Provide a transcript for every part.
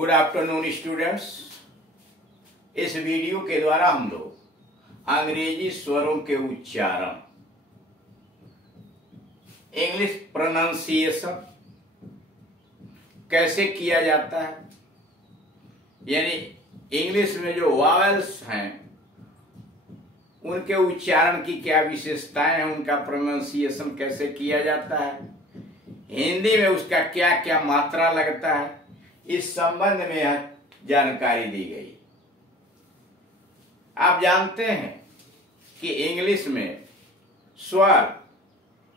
Good afternoon students. इस video के द्वारा हम लोग अंग्रेजी स्वरों के उच्चारण, इंग्लिश प्रोनाउंसिएशन कैसे किया जाता है, यानी इंग्लिश में जो वावेल्स हैं उनके उच्चारण की क्या विशेषताएं हैं, उनका प्रोनाउंसिएशन कैसे किया जाता है, हिंदी में उसका क्या क्या मात्रा लगता है, इस संबंध में यह जानकारी दी गई। आप जानते हैं कि इंग्लिश में स्वर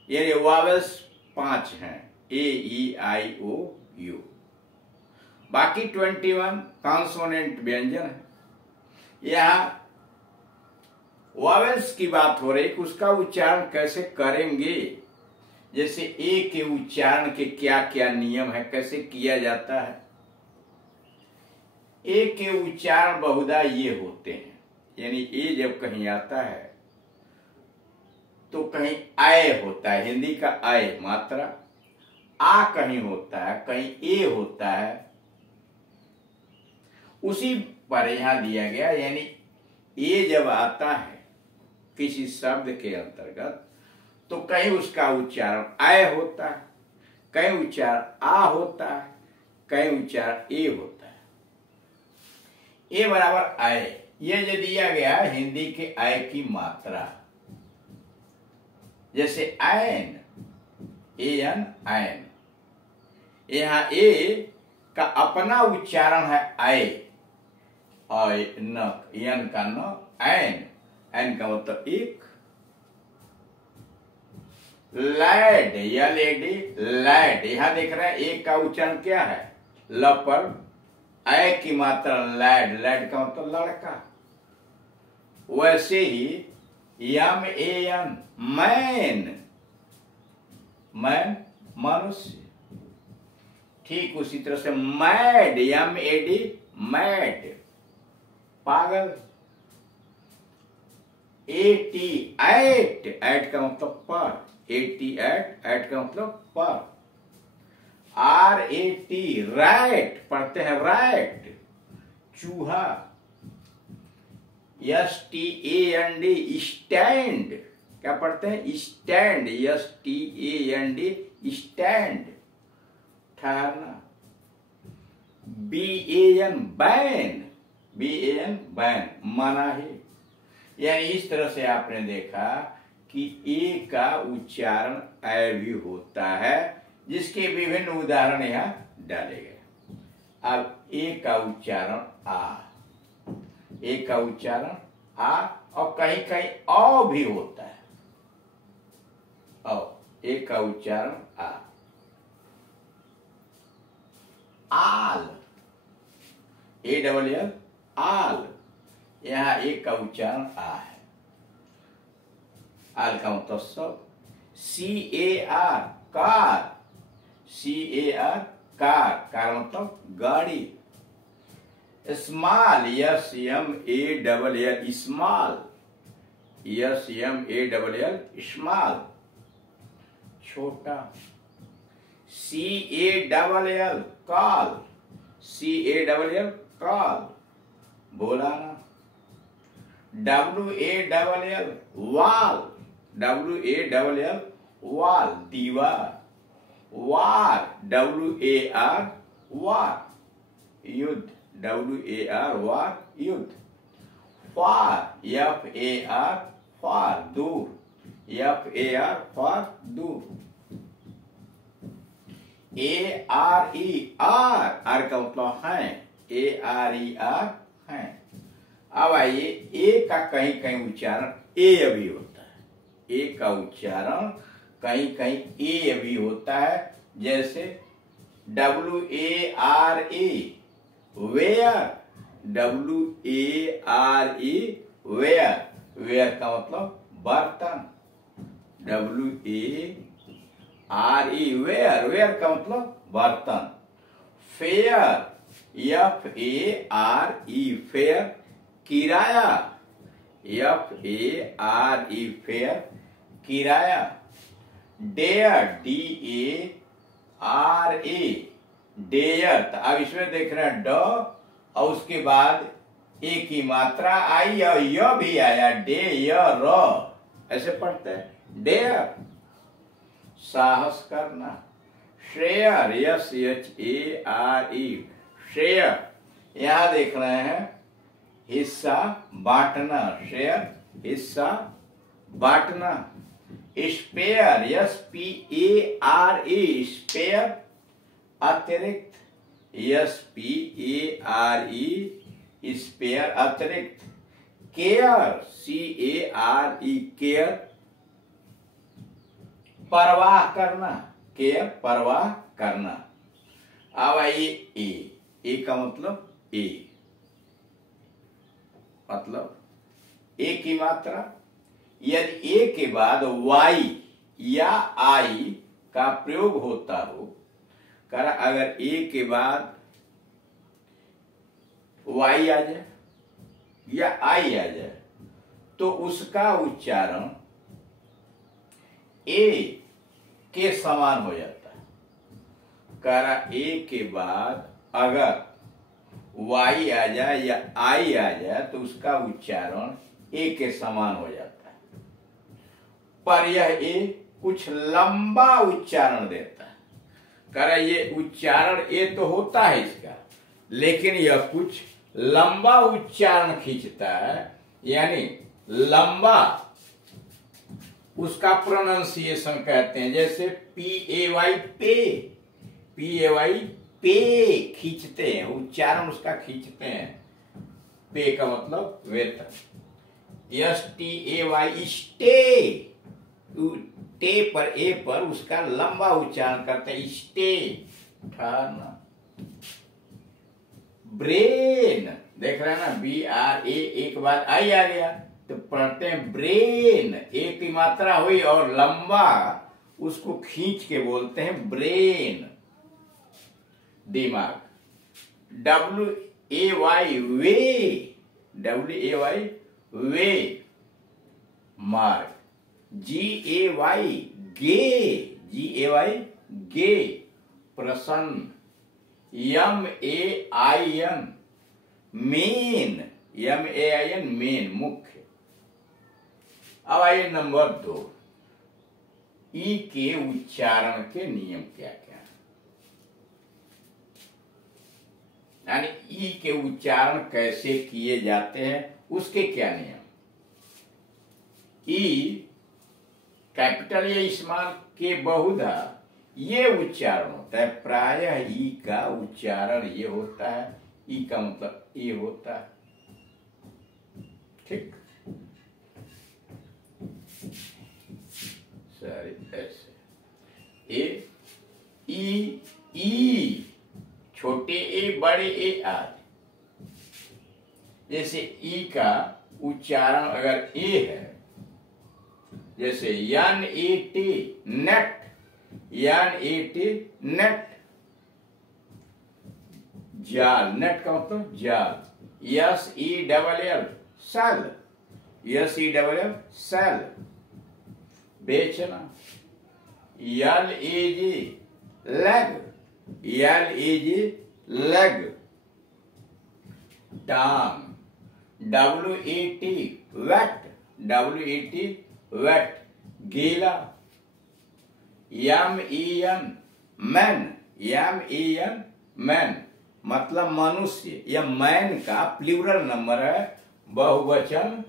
यानी वावेल्स 5 हैं, ए ई आई ओ यू। बाकी 21 कॉन्सोनेंट व्यंजन है। यहां वावेल्स की बात हो रही कि उसका उच्चारण कैसे करेंगे, जैसे ए के उच्चारण के क्या क्या नियम है, कैसे किया जाता है। ए के उच्चारण बहुधा ये होते हैं, यानी ए जब कहीं आता है तो कहीं आय होता है, हिंदी का आय मात्रा, आ कहीं होता है, कहीं ए होता है, उसी पर यहां दिया गया। यानी ए जब आता है किसी शब्द के अंतर्गत तो कहीं उसका उच्चारण आय होता है, कहीं उच्चारण आ होता है, कहीं उच्चारण ए होता है। ए बराबर आय, ये जो दिया गया हिंदी के आय की मात्रा, जैसे आयन, एन आयन, यहां ए का अपना उच्चारण है आय, न, यन का न, एन, एन का मतलब एक। लैड या लेडी, लैड, यहां देख रहे हैं एक का उच्चारण क्या है, ल पर आय की मात्रा लैड, लैड का मतलब लड़का। वैसे ही M A N man, man मनुष्य। ठीक उसी तरह से mad, M A D mad, पागल। एटी एट, एट का मतलब पर, एटी एट, एट का मतलब पर। आर ए टी रैट, पढ़ते हैं रैट, चूहा। S T A N D stand, क्या पढ़ते हैं, stand, S T A N D stand, ठहरना। B A N ban, B A N ban, मनाही। यानी इस तरह से आपने देखा कि ए का उच्चारण ऐ भी होता है, जिसके विभिन्न उदाहरण यहां डाले गए। अब ए का उच्चारण आ, ए का उच्चारण आ, और कहीं कहीं औ भी होता है, औ, ए का उच्चारण आ। आल, ए डबल एल, आल, यहां ए का उच्चारण आ है। आल का मतलब सब। C A R, car, C A R, car, car मतलब गाड़ी। Small, S M A double L, small, S M A double L, small, छोटा। C A double L, call, C A double L, call, बोलाना। W A double L, wall, W A double L, wall, दीवार। वार, W A are, वार, युद्ध, W A are, वार, युद्ध। फार, F A R, far, दूर, F A R, far, दूर। A R E are, are का मतलब है, ए R E are है। अब आइए, ए का कहीं कहीं उच्चारण ए भी होता है, ए का उच्चारण कहीं कहीं ए भी होता है, जैसे W A R A, ware, W A R E, ware, ware का मतलब बर्तन, W A R E, ware, ware का मतलब बर्तन। Fare, F A R E, fare, किराया, F A R E, fare, किराया। Dare, D A R A, dare. अब इसमें देख रहे हैं ड और उसके बाद ए की मात्रा आई और य भी आया, डे य र, ऐसे पढ़ते हैं डेयर, साहस करना। Share, S H A R E, share. यहां देख रहे हैं हिस्सा बांटना, शेयर हिस्सा बांटना। Spare, S P A R E, spare अतिरिक्त, S P A R E, spare अतिरिक्त। Care, C A R E, care परवाह करना, केयर परवाह करना। अब आइए ए का मतलब ए, मतलब ए की मात्रा। यदि ए के बाद वाई या आई का प्रयोग होता हो, कर अगर ए के बाद वाई आ जाए या आई आ जाए तो उसका उच्चारण ए के समान हो जाता है। करा ए के बाद अगर वाई आ जाए या आई आ जाए तो उसका उच्चारण ए के समान हो जाता है, पर यह ए कुछ लंबा उच्चारण देता है। करा ये उच्चारण ए तो होता है इसका, लेकिन यह कुछ लंबा उच्चारण खींचता है, यानी लंबा उसका प्रोनाउंसिएशन कहते हैं। जैसे पी ए वाई पे, पी ए वाई पे खींचते हैं, उच्चारण उसका खींचते हैं। पे का मतलब वेतन। S T A Y stay, टे पर ए पर उसका लंबा उच्चारण करते हैं, स्टे ठहरना। ब्रेन, देख रहे हैं ना, बी आर ए, एक बाद आई आ गया तो पढ़ते हैं ब्रेन, ए की मात्रा हुई और लंबा उसको खींच के बोलते हैं ब्रेन, दिमाग। W A Y way, W A Y way मार्ग। जी ए वाई गे, जी ए वाई गे प्रसन्न। M A I N main, M A I N main मुख्य। अब आइए नंबर 2, ई के उच्चारण के नियम क्या क्या है, यानी ई के उच्चारण कैसे किए जाते हैं, उसके क्या नियम। ई कैपिटल या स्मॉल के बहुधा ये उच्चारण होता है। प्रायः ई का उच्चारण ये होता है, ई का मतलब ये होता है, ठीक। सॉरी, ऐसे ए ई, छोटे ए बड़े ए आदि। जैसे ई का उच्चारण अगर ए है, जैसे N A T net, N A T net, जाल, नेट का मतलब जाल। S E double L sell, S E double L sell बेचना। L A G leg, L A G leg टांग। W A T wet, W A T wet गीला। M E N men, M E N men मतलब मनुष्य। यह man का plural number है, बहुवचन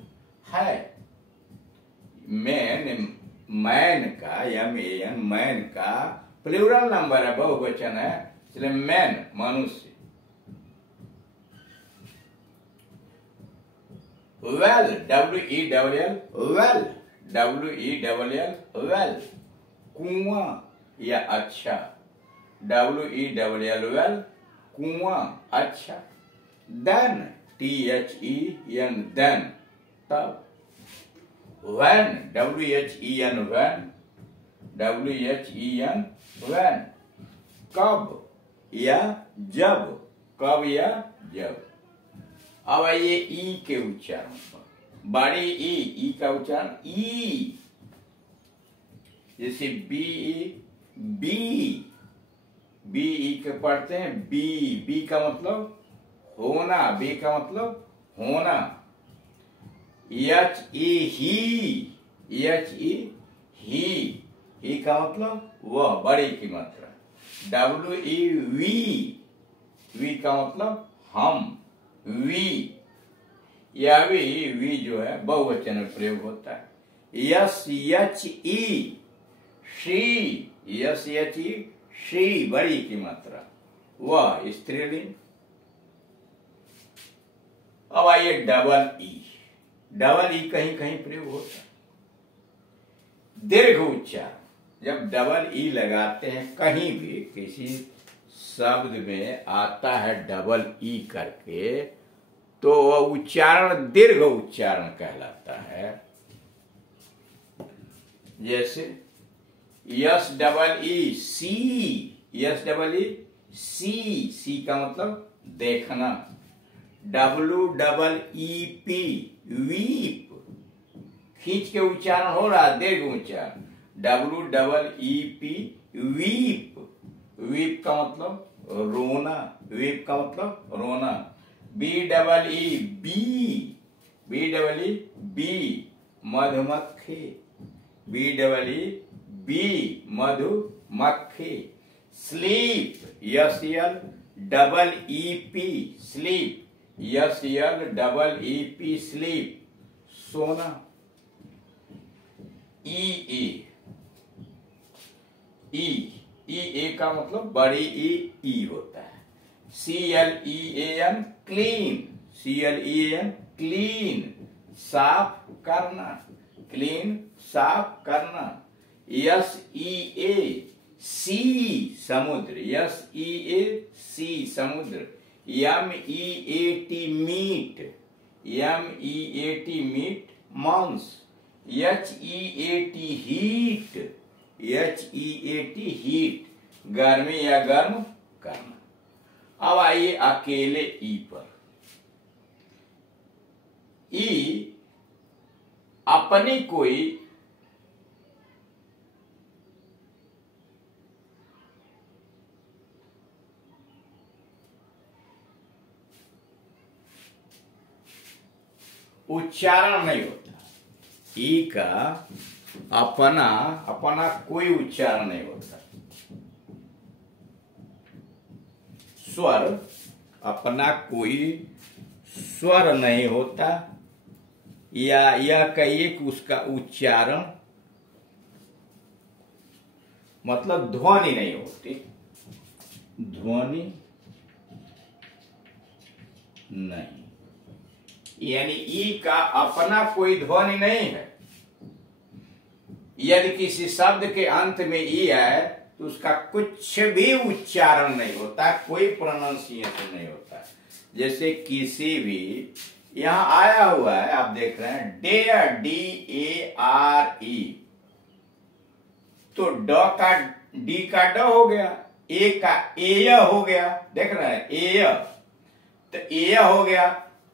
है। मैन, मैन का, यम ए एन मैन का प्लूरल नंबर है, बहुवचन है, इसलिए मैन मनुष्य। Well, W E double L well, W E double L well कुआं या अच्छा, W E double L well कुआं अच्छा। Then, T H E N then तब। When, W H E N when, W H E N when कब या जब, कब या जब। अब आइए ई के उच्चारण पर। बड़े ई का उच्चारण ई, जैसे बी बी, बी ई के पढ़ते हैं बी। बी का मतलब होना, बी का मतलब होना। एच ई ही, एच ई ही का मतलब वह, बड़ी की मात्रा। डब्ल्यू ई वी, वी का मतलब हम, वी। यह भी वी जो है बहुवचन में प्रयोग होता है। Yes H E she, yes H E she, बड़ी की मात्रा, वह स्त्रीलिंग। अब आइए डबल ई। डबल ई कहीं कहीं प्रयोग होता है। दीर्घ उच्चारण, जब डबल ई लगाते हैं कहीं भी किसी शब्द में आता है डबल ई करके, तो वह उच्चारण दीर्घ उच्चारण कहलाता है। जैसे S double E see, S double E see, see का मतलब देखना। W double E P weep, खींच के उच्चारण हो रहा है, दीर्घ उच्चारण। W double E P weep, weep का मतलब रोना, वीप का मतलब रोना। B double E bee, B double E bee मधुमक्खी, बी डबल ई बी मधुमक्खी। Sleep, S L double E P sleep, S L double E P sleep, सोना। ई A का मतलब बड़ी ई होता है। C L E N clean, C L E N clean, साफ करना, क्लीन साफ करना। यस ई ए सी समुद्र, यस ई ए सी समुद्र। M E A T meat, M E A T meat मांस। H E A T heat, H E A T heat गर्मी या गर्म करना। अब आइए अकेले ई पर। ई अपनी कोई उच्चारण नहीं होता। ई का अपना कोई उच्चारण नहीं होता। स्वर, अपना कोई स्वर नहीं होता, या यह कहिए कि उसका उच्चारण मतलब ध्वनि नहीं होती, ध्वनि नहीं, यानी ई का अपना कोई ध्वनि नहीं है। यदि किसी शब्द के अंत में ई है तो उसका कुछ भी उच्चारण नहीं होता, कोई प्रोनाउंसिएशन नहीं होता। जैसे किसी भी, यहां आया हुआ है, आप देख रहे हैं dare, D A R E, तो ड का डी का ड हो गया, ए का ए हो गया, देख रहे हैं ए, तो ए हो गया,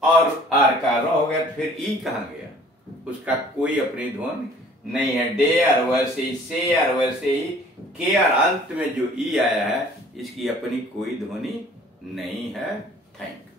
और आर का र हो गया, फिर ई कहां गया? उसका कोई अपनी ध्वनि नहीं है। डेयर वैसे ही, शेयर वैसे ही, केयर अंत में जो ई आया है इसकी अपनी कोई ध्वनि नहीं है। Thank you.